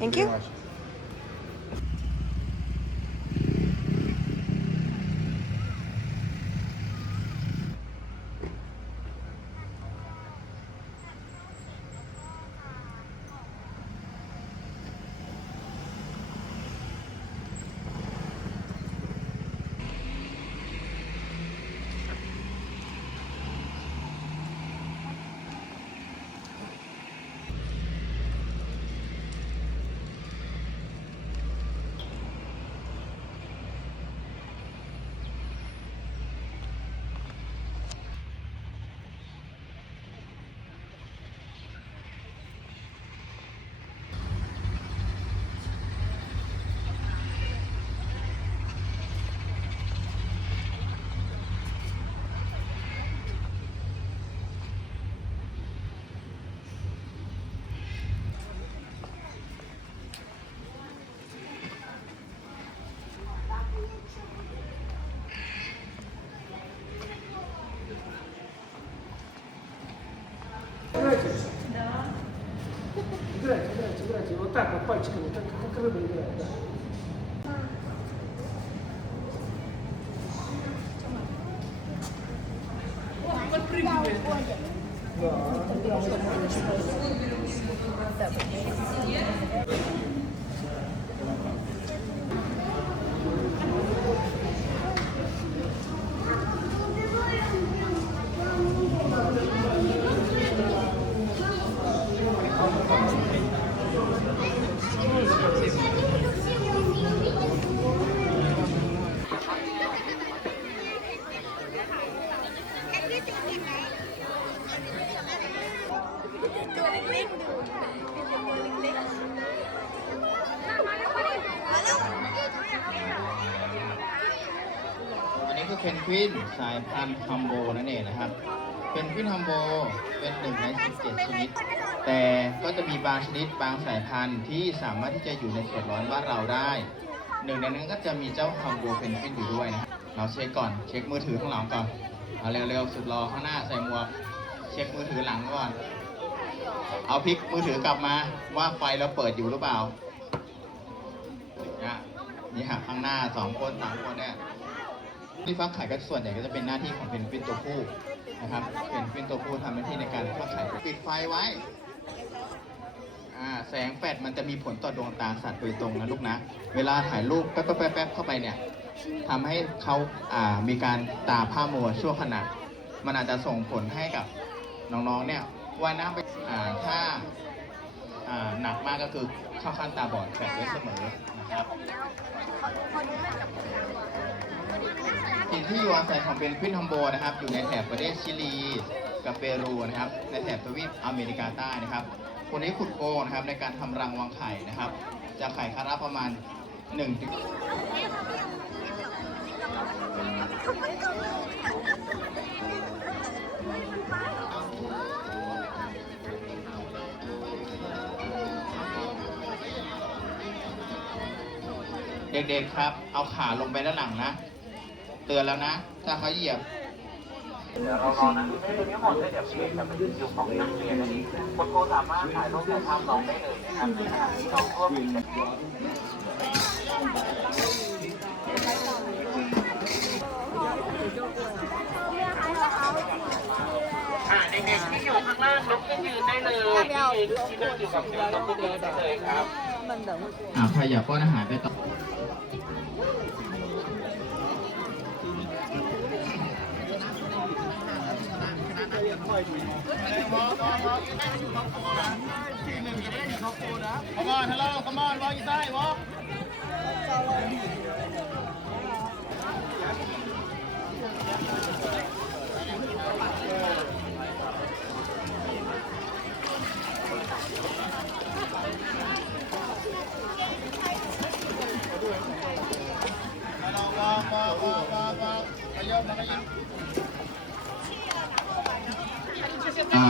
Thank you. Играйте. Вот так вот пальчиками, как рыба играет. Да. Подпрыгивает.ตัวเล็กๆดูเป็นตัวเล็ก อันนี้คือเพนกวินสายพันธุ์ฮัมโบนั่นเองนะครับเพนกวินฮัมโบเป็นหนึ่งใน17ชนิดแต่ก็จะมีบางชนิดบางสายพันธุ์ที่สามารถที่จะอยู่ในเขตร้อนบ้านเราได้หนึ่งในนั้นก็จะมีเจ้าฮัมโบเพนกวินอยู่ด้วยนะครับเราเช็คก่อนเช็คมือถือข้างหลังก่อนเอาเร็วๆสุดรอข้างหน้าใส่หมวกเช็คมือถือหลังก่อนเอาพลิกมือถือกลับมาว่าไฟเราเปิดอยู่หรือเปล่านี่ค่ะข้างหน้า2 คน3 คนเนี่ยที่ฟักไข่ก็ส่วนใหญ่ก็จะเป็นหน้าที่ของเพนกวินตัวผู้นะครับเพนกวินตัวผู้ทำหน้าที่ในการฟักไข่ปิดไฟไว้แสงแฟลชมันจะมีผลต่อดวงตาสัตว์โดยตรงนะลูกนะเวลาถ่ายรูปแป๊บเข้าไปเนี่ยทำให้เขามีการตาผ้ามัวชั่วขณะมันอาจจะส่งผลให้กับน้องๆเนี่ยว่ายน้ำไปถ้าหนักมากก็คือเข้าขั้นตาบอดแฝงไว้เสมอนะครับถิ่นที่อยู่อาศัยของเพนกวินฮัมโบนะครับอยู่ในแถบประเทศชิลีกับเปรูนะครับในแถบทวีปอเมริกาใต้นะครับคนนี้ขุดโพรงนะครับในการทำรังวางไข่นะครับจะไข่คาระประมาณ1 ถึงเด็กๆครับเอาขาลงไปด้านหลังนะเตือนแล้วนะถ้าเขาเหยียบเดี๋ยวเรารอนะไม่ได้ทั้งหมดเลยเดี๋ยวพี่จะมายืนอยู่ของนักเรียนอันนี้คนโทรสามารถถ่ายรูปถ่ายภาพน้องได้เลยนะครับในขณะที่น้องร่วมกิจกรรมเด็กๆที่อยู่ข้างล่างลุกขึ้นยืนได้เลยที่นั่งอยู่กับเพื่อนลุกขึ้นยืนได้เลยครับใครอยากป้อนอาหารไปต่อCome on, hello, come on, walk inside, walk.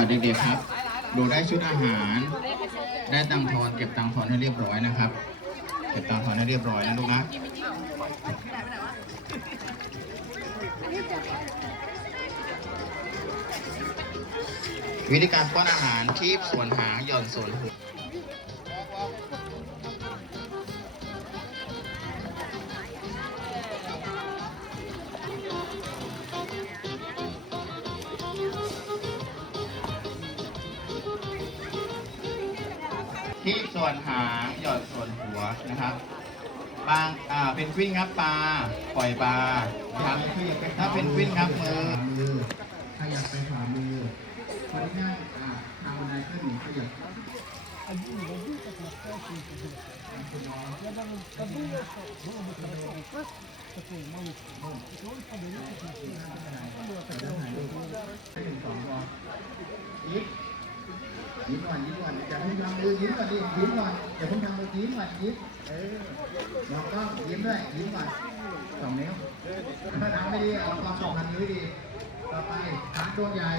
เด็กๆครับดูได้ชุดอาหารได้ตังค์ทอนเก็บตังค์ทอนให้เรียบร้อยนะครับเก็บตังค์ทอนให้เรียบร้อยนะลูกนะวิธีการป้อนอาหารคีบส่วนหางหย่อนส่วนหัว ส่วนหางหยอดส่วนหัวนะครับบางเพนกวินครับปลาปล่อยปลาครับถ้าเพนกวินครับมือขยับไปขวามือคนที่นั่งทางบันไดขึ้นขยับ ยิ้มก่อนยิ้มก่อนอย่าเพิ่งทำมือยิ้มก่อนดิยิ้มก่อนอย่าเพิ่งทำมือยิ้มก่อนยิ้มลองก็ยิ้มด้วยยิ้มก่อน2 นิ้วถ้าทำไม่ดีเอาความ2 นิ้วดีต่อไปหางตัวใหญ่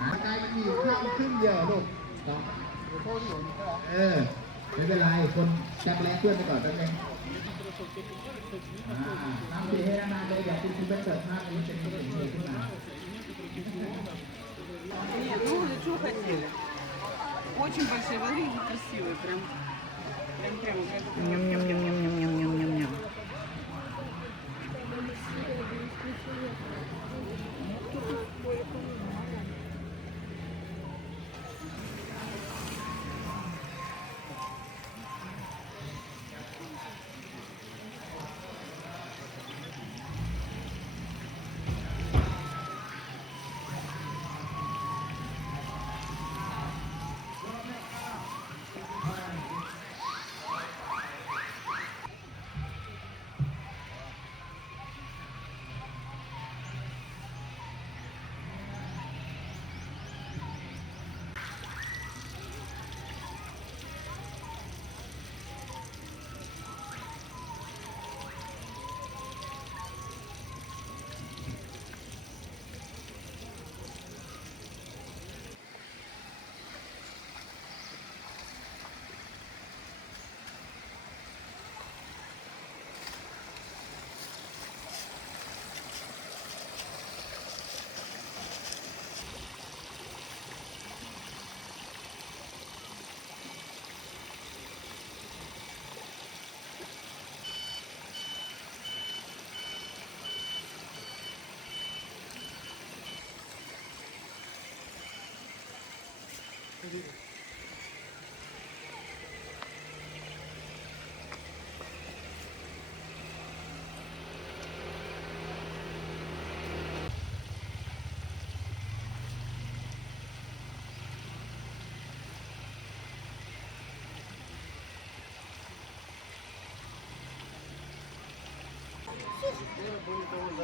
หางใจมันมีอยู่ข้างครึ่งเดียวลูกไม่เป็นไรคนจับแรงเพื่อนไปก่อนแป๊บนึงทำดีให้นานๆเลยอย่าคุณไปเกิดภาพนี้เป็นสิ่งที่ขึ้นมา Нет, ну что хотели. Очень большие, смотрите, красивые, прям как... Ням-ням-ням-ням-ням-ням-ням-ням.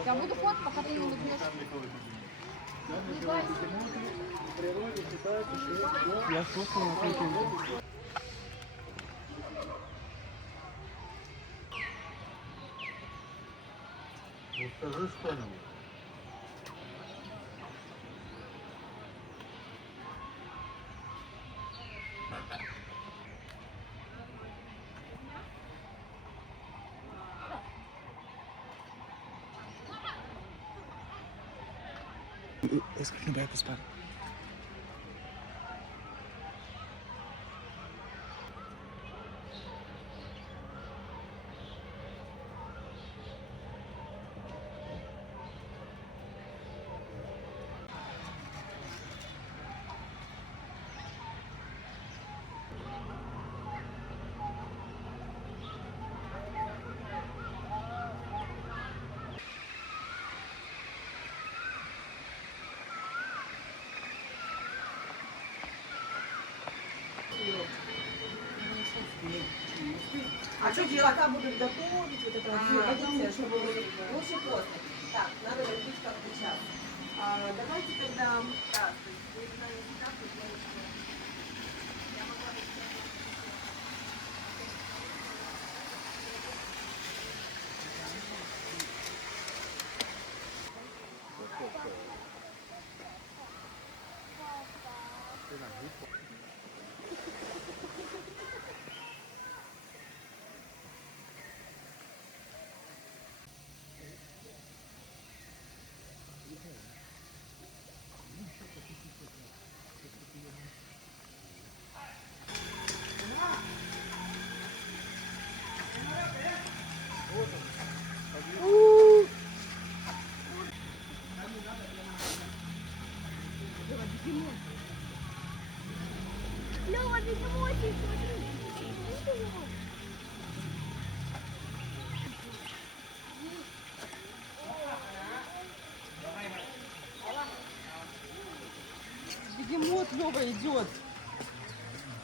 Я буду фото, пока ты не набьешь. Я слушал на контент. Скажи что-нибудь. Escreve back this part. А что делать? Пока будут готовить, вот это вот, чтобы лучше поздно. Так, надо вернуть как сейчас. Давайте тогда... Так, вы знаете, как вы делаете? Я могла бы сделать... вот Лёва идет.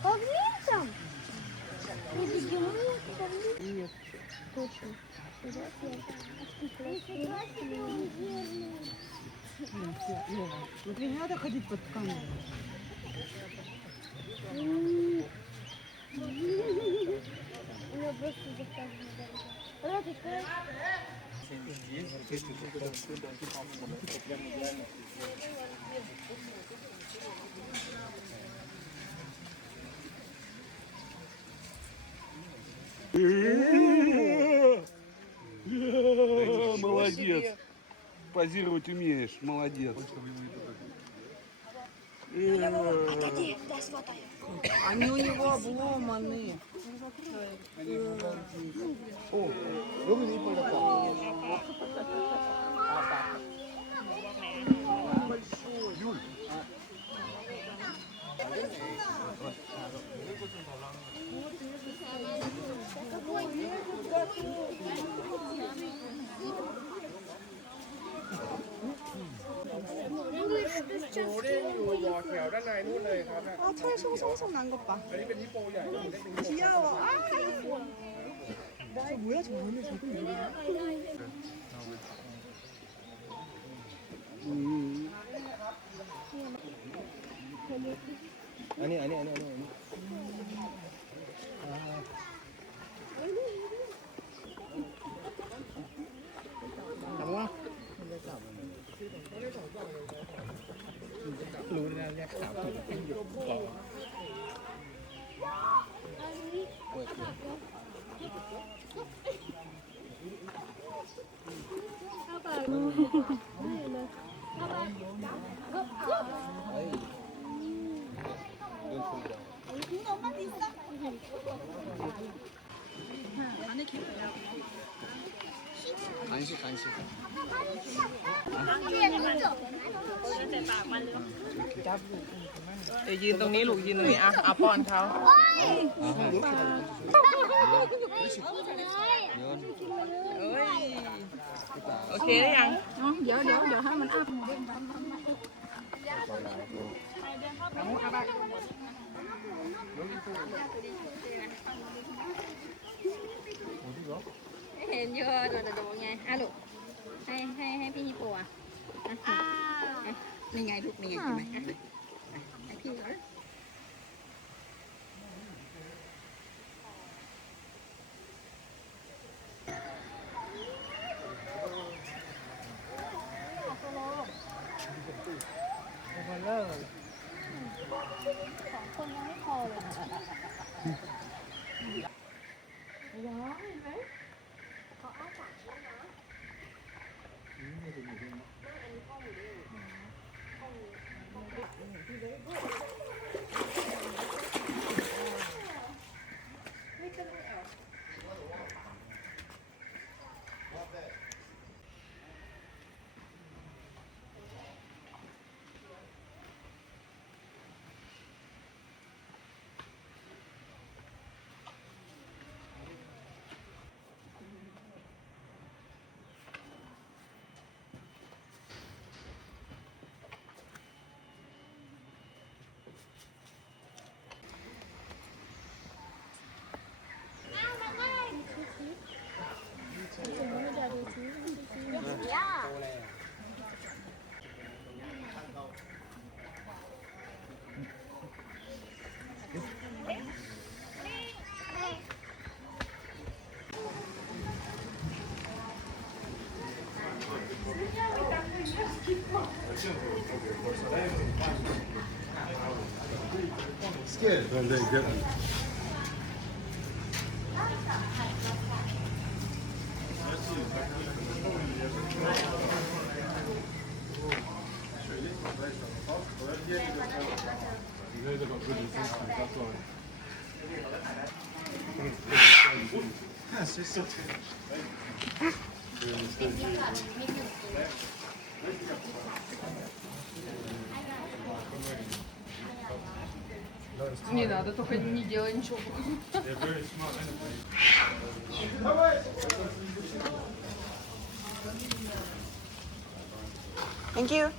Павлин там? Не бегемот, павлин? Нет. Точно. Лёва, смотри, не надо ходить под камеру. У меня просто заказано. Радочка. Молодец. Позировать умеешь, молодец. Отойди, дай сфотаю. Они у него обломаны. Думаешь, что сейчас รอแถวด้านในนู่นเลยครับ 아, 차에 송송송 난 것 봐. อันนี้เป็นฮิปโปใหญ่อันนี้เป็นฮิปโป 귀여워. 아, 저 뭐야, 저 오늘 저거 뭐야? 아니. 간식. ยืนตรงนี้ลูกยืนตรงนี้อ่ะป้อนเขา โอเคได้ยัง เดี๋ยวให้มันอัพ เห็นเยอะเดี๋ยวไงอ่ะลูกให้พี่ฮิปโปอ่ะนี่ไงลูกนี่ไงใช่ไหมให้พี่ก่อน คนยังไม่พอเลยว้าวเห็นไหมเขาอ้าปากแล้วนะНе надо, только не делай ничего. Thank you.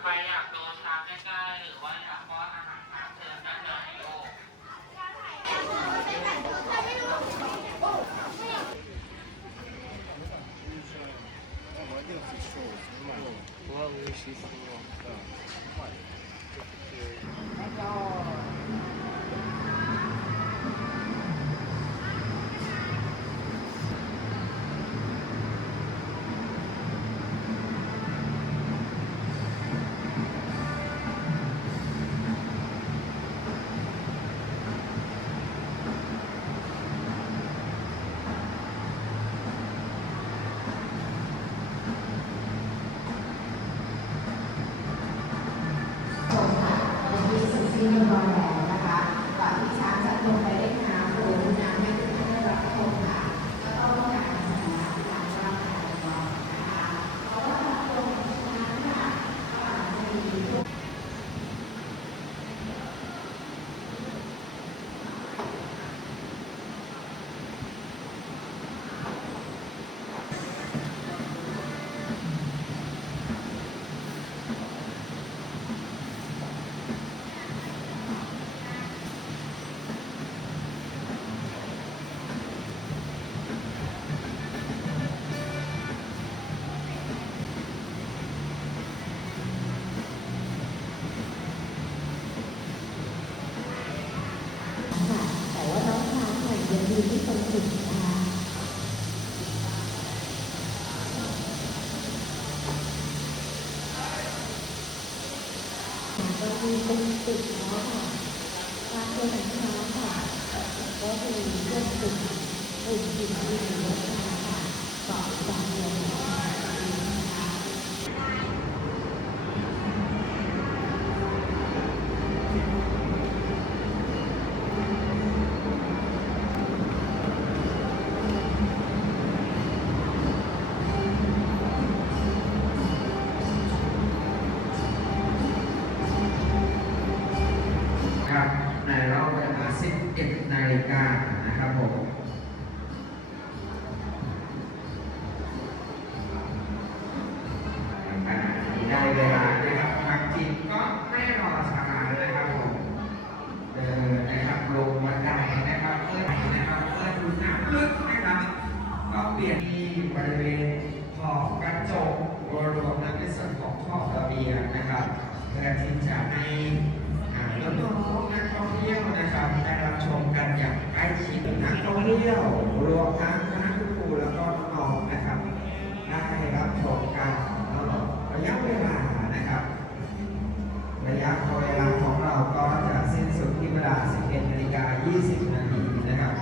ใครอยากดูชาใกล้ๆหรือว่าอยากป้อนอาหารช้างเชิญด้านในโลก ที่เรียบร้อยแล้วนะคะก่อนที่ช้างจะลงไปเล่นน้ำหรือน้ำให้ทุกท่านได้รับชมค่ะก็ต้องการสัญลักษณ์ทางร่างกายก่อนนะคะเพราะว่าตัวของช้างค่ะจะมี แต่ว่าน้องช้างเนี่ยยังดีที่ตรงจุดนะคะก็มีเป็นจุดเนาะค่ะการเดินของน้องค่ะก็คือเรื่องจุดอุ่นจิตวิญญาณนะคะต่อจากเรื่องนะคะในรอบเวลา 11 นาฬิกานะครับผมได้เวลานะครับทางทีมก็ไม่รอช้าเลยครับผมเดินนะครับลงบันไดนะครับเพื่อดูน้ำลึกนะครับก็เปลี่ยนที่บริเวณขอบกระจกรวมทั้งในส่วนของขอบระเบียงนะครับเพื่อที่จะให้น้องๆนักท่องเที่ยวนะครับได้รับชมกันอย่างใกล้ชิดนักท่องเที่ยวรวมทั้งคณะครูแล้วก็น้องๆนะครับได้รับชมกันตลอดระยะเวลานะครับระยะเวลาของเราก็จะสิ้นสุดที่เวลา 11:20 นาทีนะครับ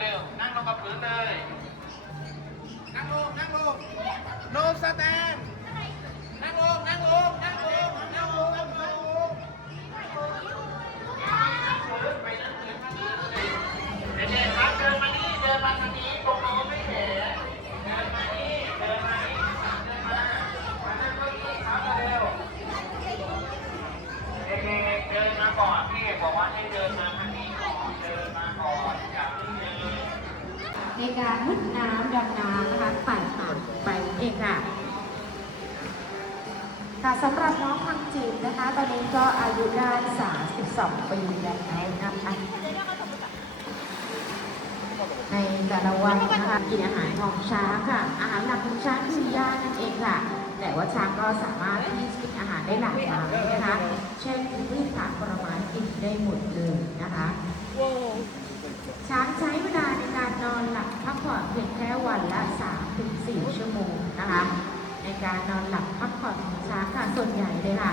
เร็วๆนั่งลงกับพื้นเลย นั่งลง นั่งลง no stand นั่งลง นั่งลง นั่งลง นั่งลง นั่งลงไปนั่งพื้นข้างนี้เลยเด็กๆครับเดินมานี่ เดินมาทางนี้ ตรงโน้นไม่เห็นเดินมานี่ เดินมานี่ เดินมานั่งเก้าอี้ครับเร็วเด็กๆเดินมาก่อนพี่เอกบอกว่าให้เดินมาทางนี้ก่อน เดินมาก่อนอย่าเพิ่งเดิน ในการมุดน้ำดำน้ำนะคะไต่ผ่านไปเองค่ะค่ะสำหรับน้องพังจีบนะคะ ตอนนี้ก็อายุได้32 ปีแล้วนะคะในแต่ละวันนะคะกินอาหารของช้างค่ะ อาหารหลักของช้างคือหญ้านั่นเองค่ะ แต่ว่าช้างก็สามารถที่จะกินอาหารได้หลากหลายนะคะ เช่นพืชผักผลไม้กินได้หมดเลยนะคะ ช้างใช้เวลาในการนอนหลับพักผ่อนเพียงแค่วันละ 3-4 ชั่วโมงนะคะ ในการนอนหลับพักผ่อนของช้างค่ะส่วนใหญ่เลยค่ะ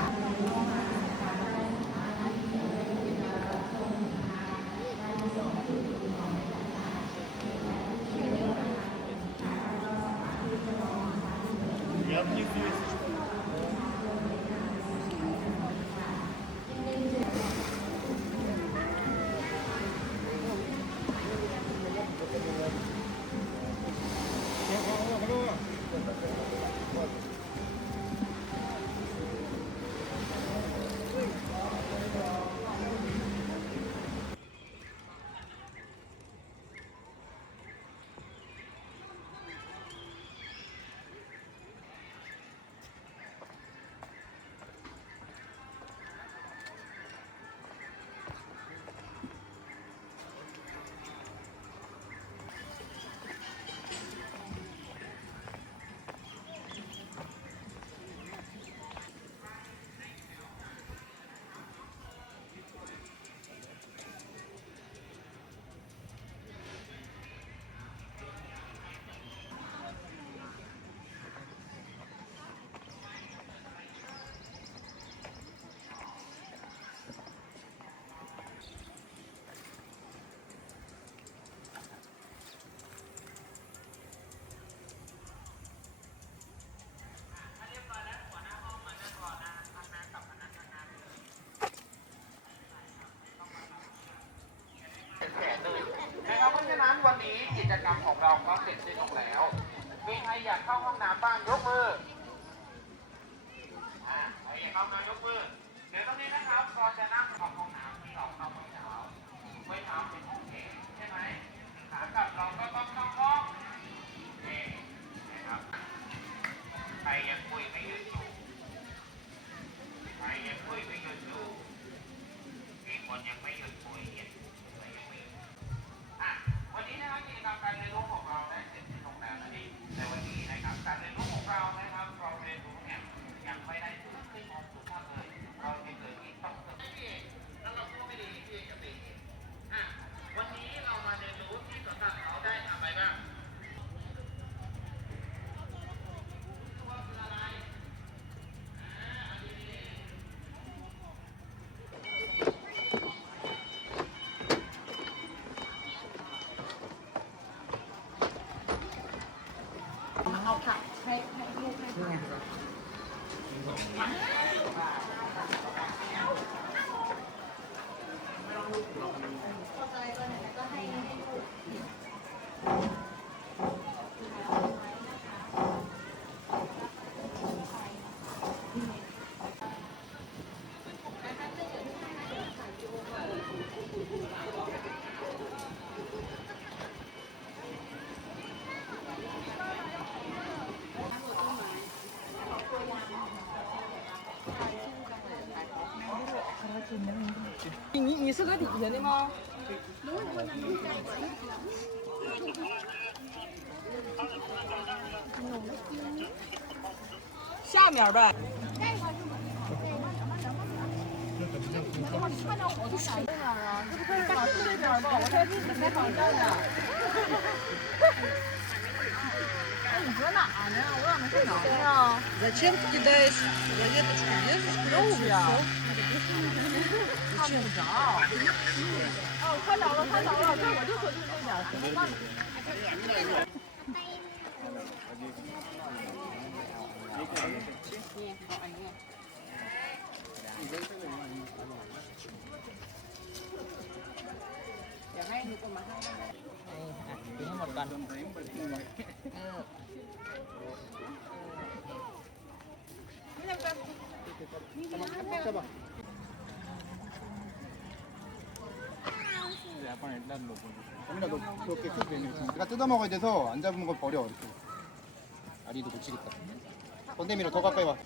นะครับเพราะฉะนั้นวันนี้กิจกรรมของเราก็เสร็จสิ้นลงแล้ว มีใครอยากเข้าห้องน้ำบ้างยกมือใครอยากเข้าห้องน้ำยกมือ เดี๋ยวตรงนี้นะครับเราจะนั่งเข้าห้องน้ำที่เราเข้าเมื่อเช้าเมื่อเช้าเป็นห้องเอกใช่ไหมขากลับเราก็ต้องเข้าห้องเอกนะครับใครยังคุยไม่หยุดอยู่ใครยังคุยไม่หยุดอยู่มีคนยังไม่หยุดคุยเนี่ยวันนี้นะครับกิจกรรมการเรียนรู้ของเราได้เสร็จสิ้นลงแล้วนั่นเองในวันนี้นะครับการเรียนรู้ของเรานะครับเราเรียนรู้เนี่ยยังไม่ได้ถึงครึ่งของทุกท่านเลยเราจะเกิดที่ต้องเกิดพี่เอกแล้วเราพูดไม่ดีพี่เอกกับพี่วันนี้เรามาเรียนรู้ที่สวนสัตว์เขาได้ทำอะไรบ้างตัวคืออะไร你是个底下的吗？下面的。你搁哪呢？我咋没看着呢？Зачем ты кидаешь веточку? Лезешь куда-то? 看着了，看着了，这我就说就这点，怎么办？กินให้หมดก่อน아니라 너 그렇게 쭉 내밀어. 내가 뜯어 먹어야 돼서 안 잡은 걸 버려 이렇게. 아리도 놓치겠다. 더 내밀어 더 가까이 와.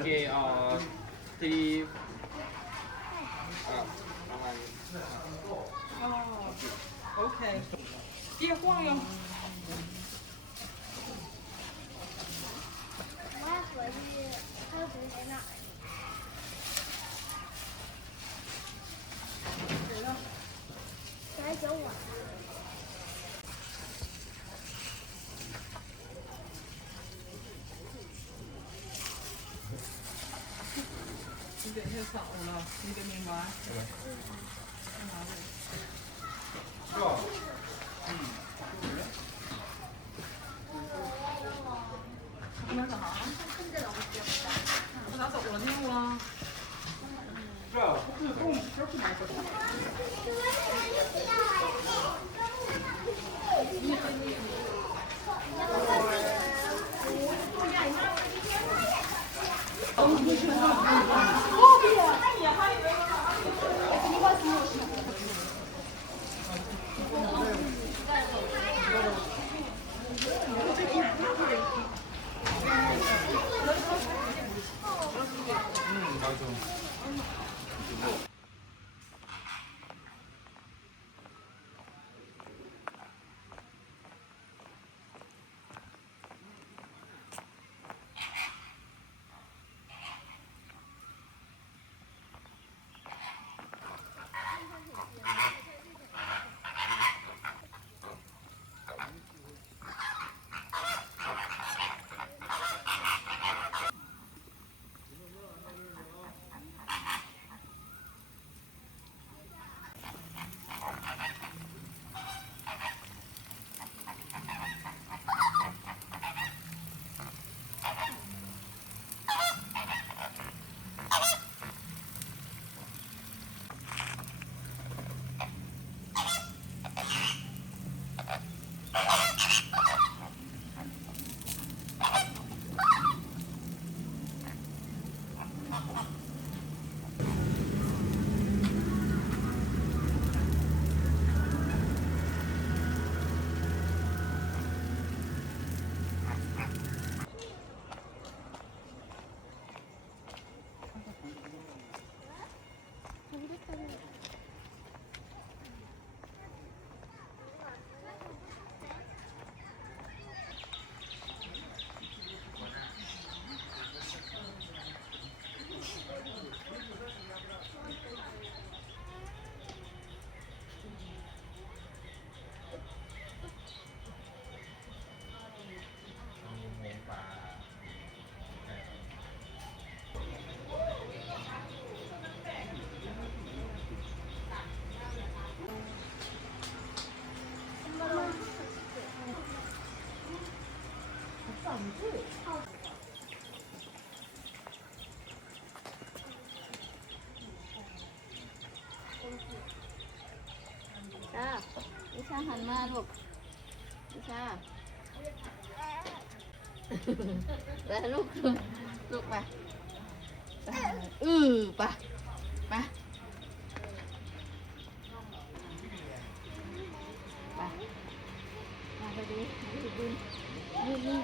Okay, three. OK，别晃悠。你给太少了，你得明白。那啥？我拿走了呢我。ชาวิชาหันมาลูกวิชาแล้วลูกลูกไปไปไปมาไปดิยืนยืน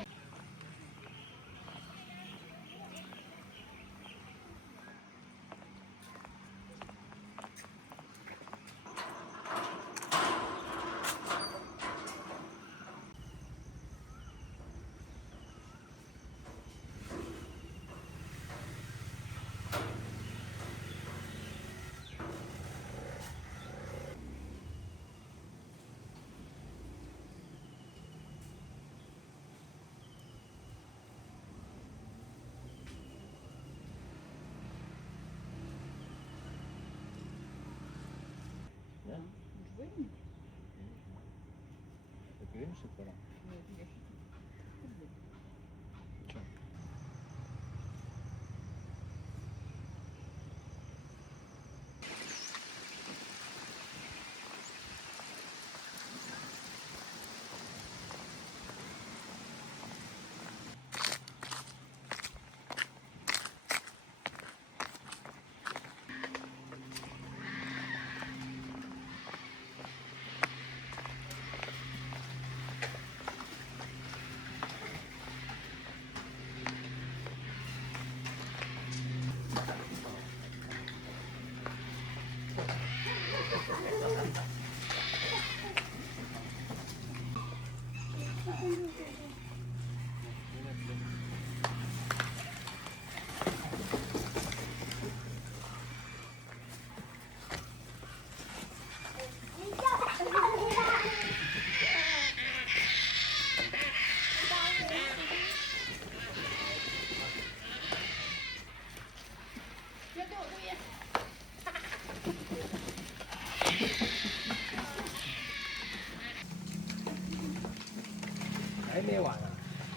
还没完啊，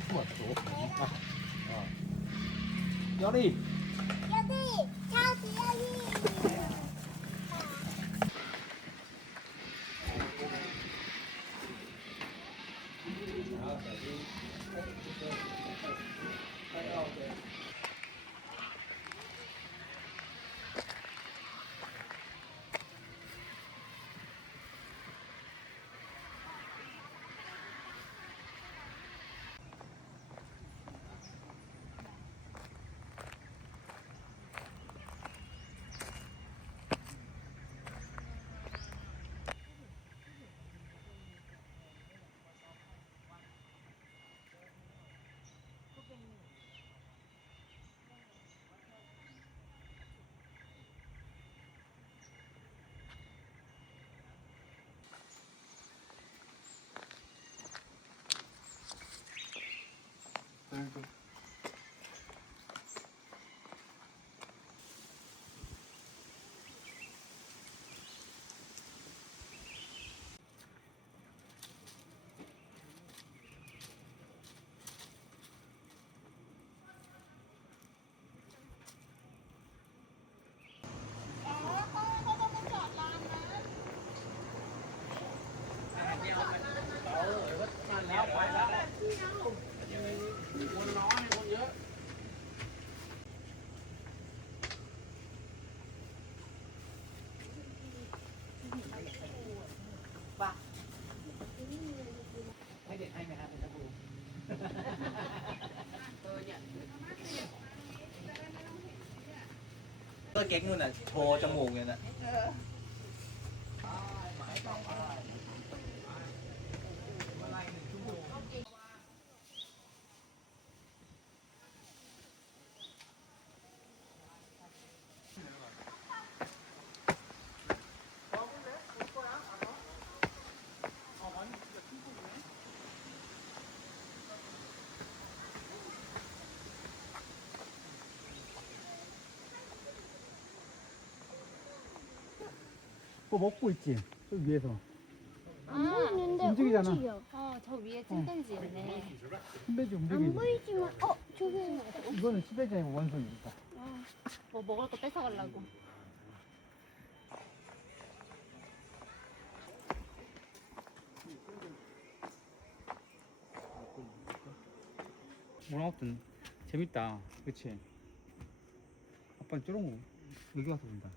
我走啊啊！要力！要力，超级要力！ให้เด็กให้ไหมครับคุณครูตัวเก๊กนู่นน่ะโชว์จมูกเลยนะ뭐 먹고 있지? 저 위에서. 안 보이는데 움직이잖아. 움직여. 저 위에 찐텐지 있네. 신배지 안 움직이지. 보이지만 저기 이거는 신배지 아니고 원숭이니까. 뭐 먹을 거 뺏어가려고. 오랑우탄 재밌다. 그치? 아빠는 저런 거 여기 와서 본다.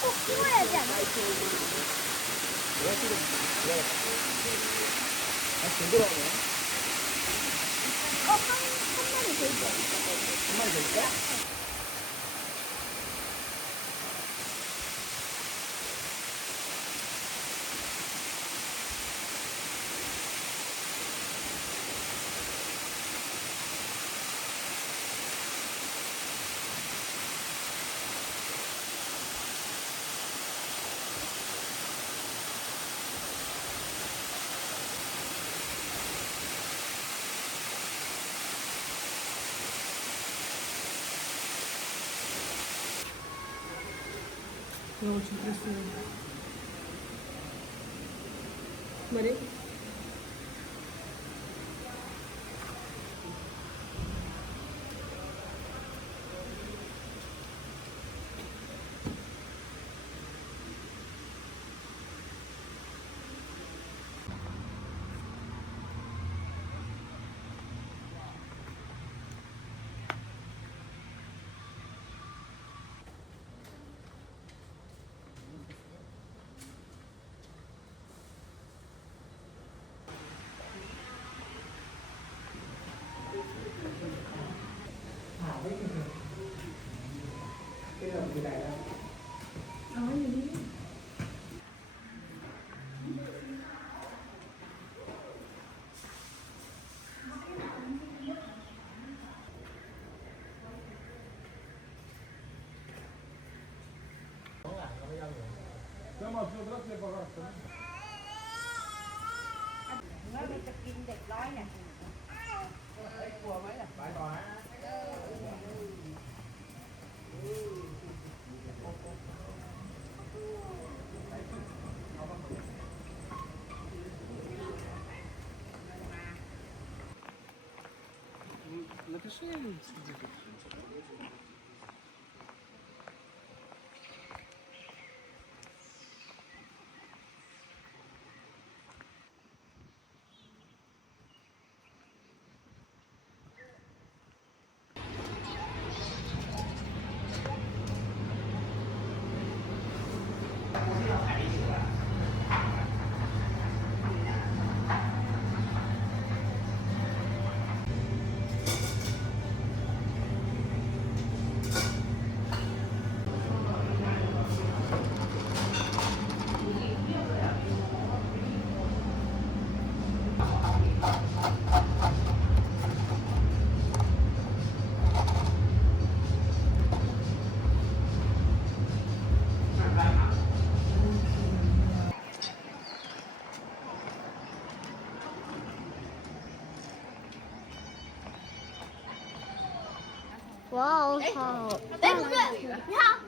꼭 키워야지 않아? 한 마리 더 있어. 한 마리 더 있어? Я очень красиво. Смотри. Напиши где-то. 哇哦，好哎，不对，你好。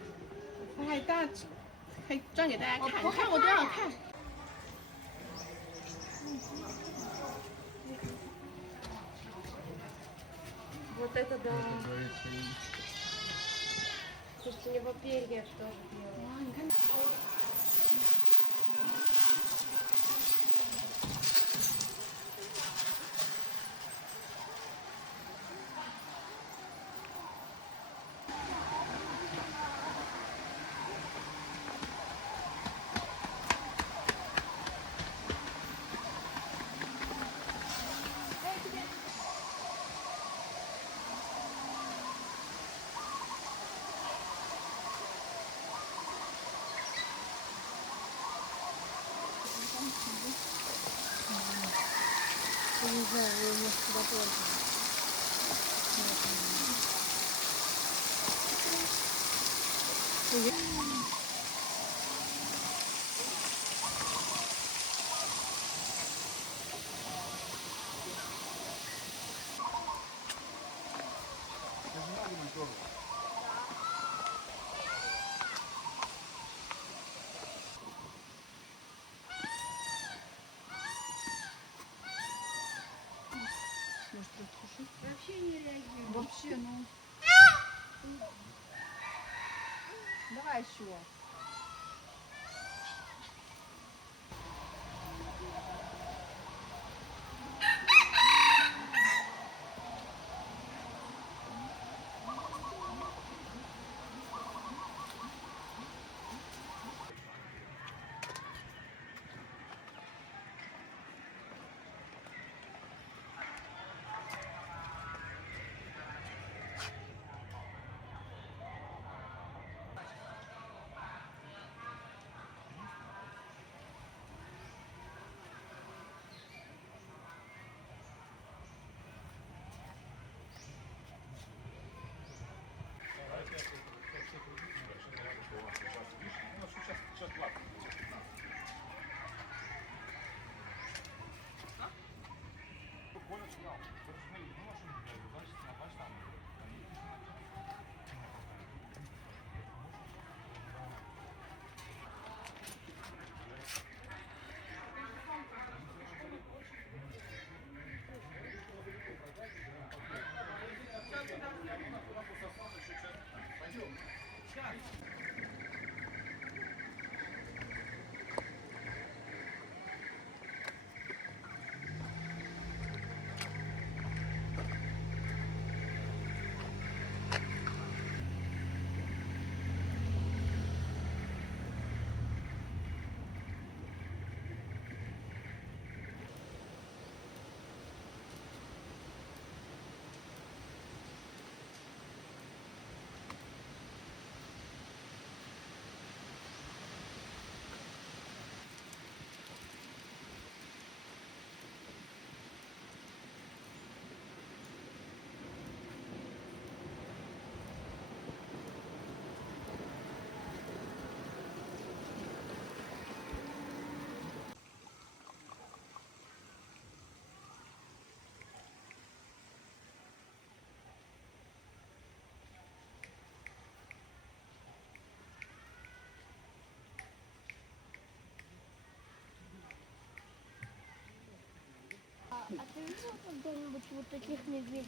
可以转给大家看，你看我多好看。Вот это да. Слушайте, у него перья тоже белые. Я не знаю, я не сюда тоже. Вообще не реагирует. Вообще, ну. Давай еще. А ты видел когда-нибудь вот таких медведей?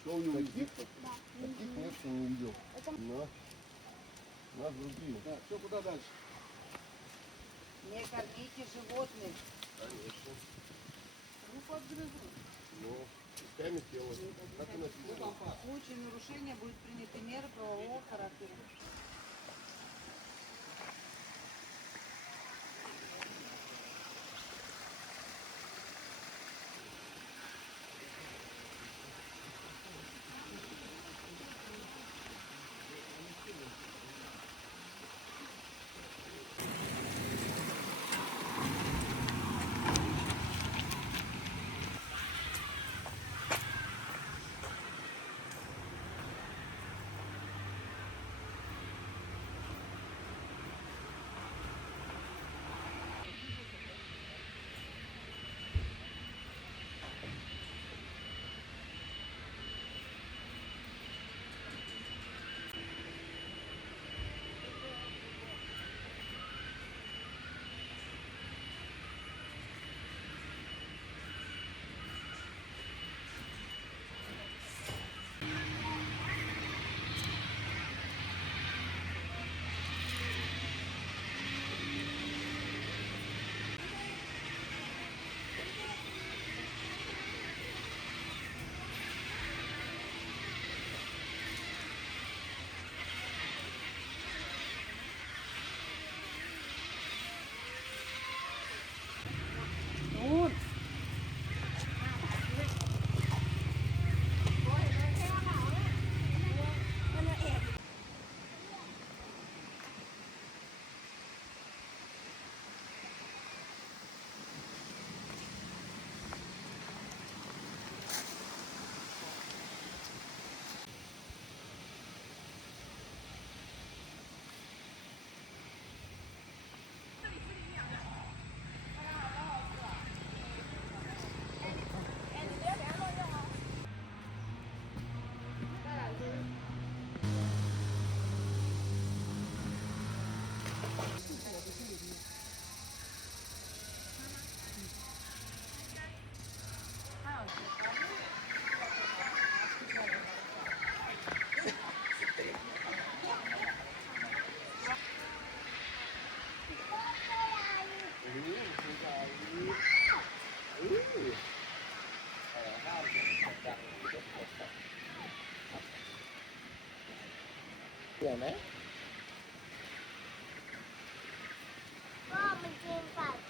Что у него таких? Да. Таких нет, я не видел. Нас другие. Так, все, куда дальше? Не кормите животных. Конечно. Ну, подгрызут. Ну, частями тела. Так и написано. В случае нарушения будет приняты меры правового характера. เดี๋ยวไหม ก็มันกินสัตว์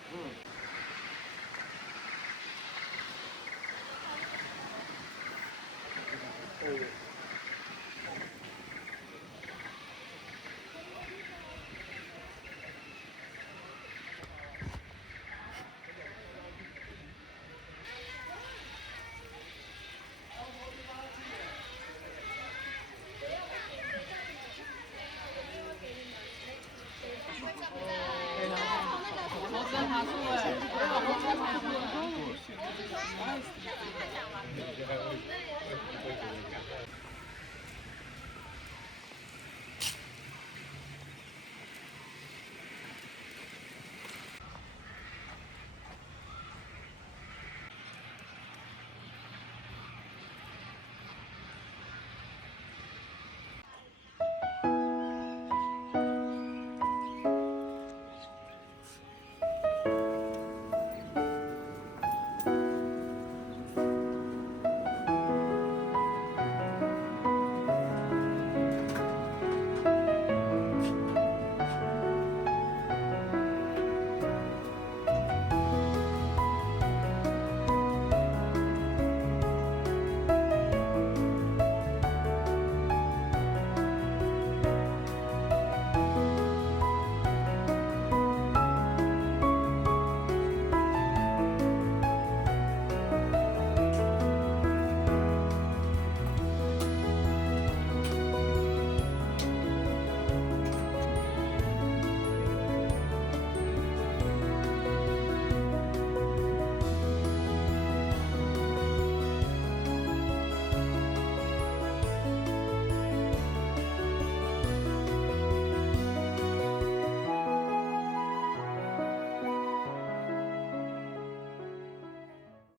เออ